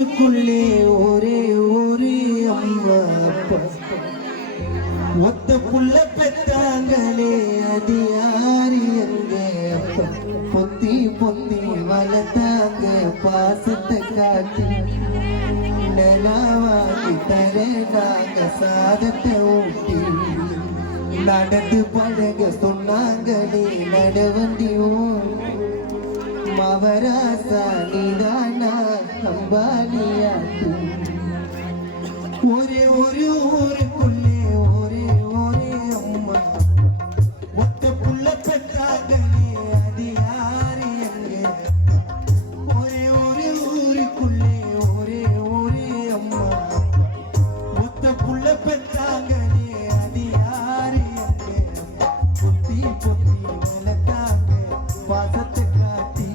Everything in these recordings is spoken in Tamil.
குள்ளே ஒரே ஒரு அம்மா அப்பா ஒத்த புள்ள பெத்தாங்களே அது யாரு எங்க அப்பா பொத்தி பொத்தி வளர்த்தாங்க பாசத்தை காட்டி நகாவாக்கி தரேனாங்க சாதத்தை ஊட்டி நடந்து பழக சொன்னாங்களே நடவண்டியோ மவராசா நீதானா அம்பானியாக்கு ஒரே ஒரு ஊருக்குள்ளே ஒரே ஒரே அம்மா ஒத்த புள்ள பெற்றாங்களே அது யாரு எங்க ஒரே ஒரு ஊருக்குள்ளே ஒரே ஒரே அம்மா ஒத்த புள்ள பெற்றாங்களே அது யாரு எங்க பொத்தி பொத்தி வளர்த்தாங்க பாசத்தை காட்டி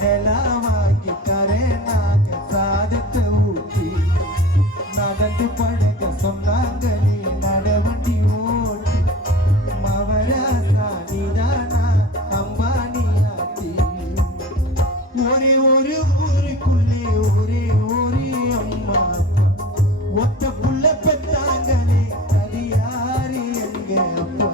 நிலவாக்கி தரேனாங்க சாதத்தை ஊட்டி நடந்து பழக சொன்னாங்களே நடவண்டி ஓட்டி மவராசா நீதானா அம்பானியாக்கி ஒரே ஒரு ஊருக்குள்ளே ஒரே ஒரே அம்மா ஒத்த புள்ள பெற்றாங்களே அது யாரு எங்க அப்பா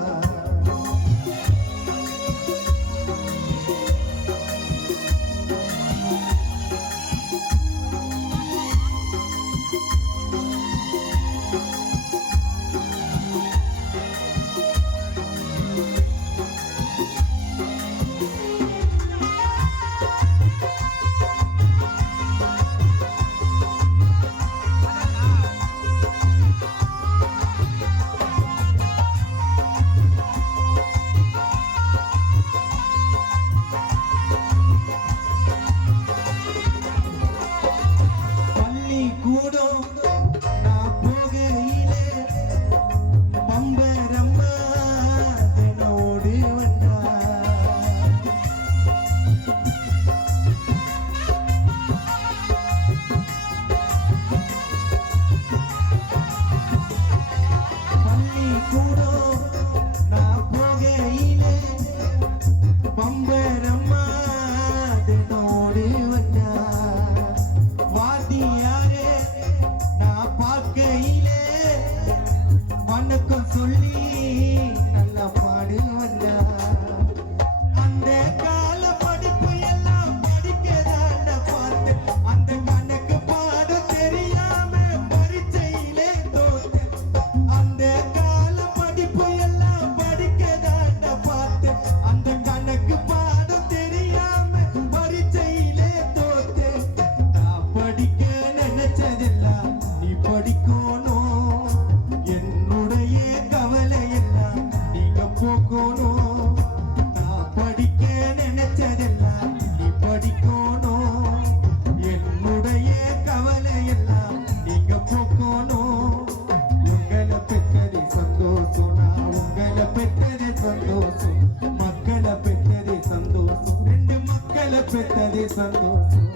பெற்றதே சந்தோஷம்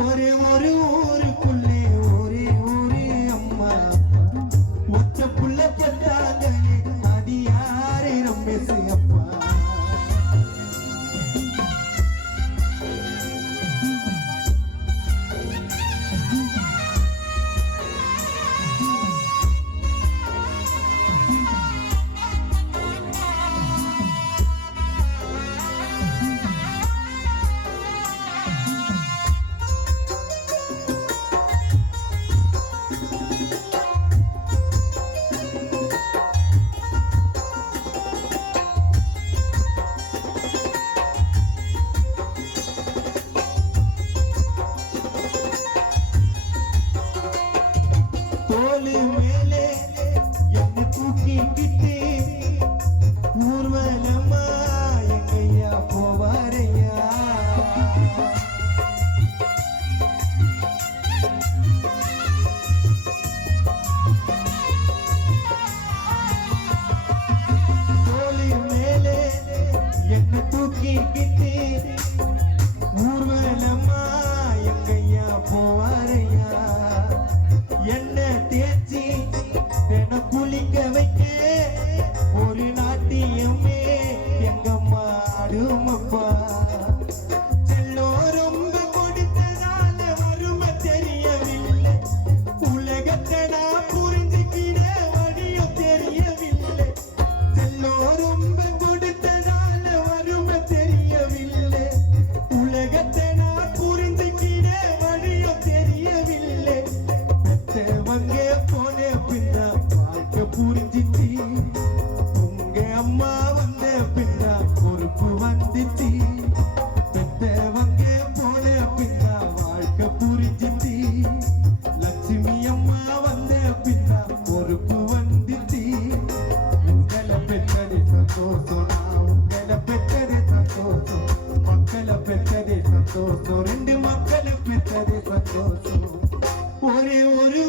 ஒரே ஒரு ஊருக்குள்ளே ஒரே ஒரே அம்மா ஒத்த புள்ள பெற்றாங்களே அது யாரே ரமேஷ் அப்பா மேலே என்னை தூக்கிக்கிட்டு ஊர்வலமா எங்கையா போவாரையா தோழி மேலே என்னை தூக்கிக்கிட்டு ஊர்வலமா எங்கையா போவாரையா என்ன தேய்ச்சி தின குளிக்க வைக்க புரிஞ்சிச்சு லட்சுமி அம்மா வந்த பின்னா பொறுப்பு வந்துச்சு உங்களை பெற்றதே சந்தோஷம் நான் உங்களை பெற்றதே சந்தோஷம் மக்களை பெற்றதே சந்தோஷம் ரெண்டு மக்களை பெற்றதே சந்தோஷம் ஒரே ஒரு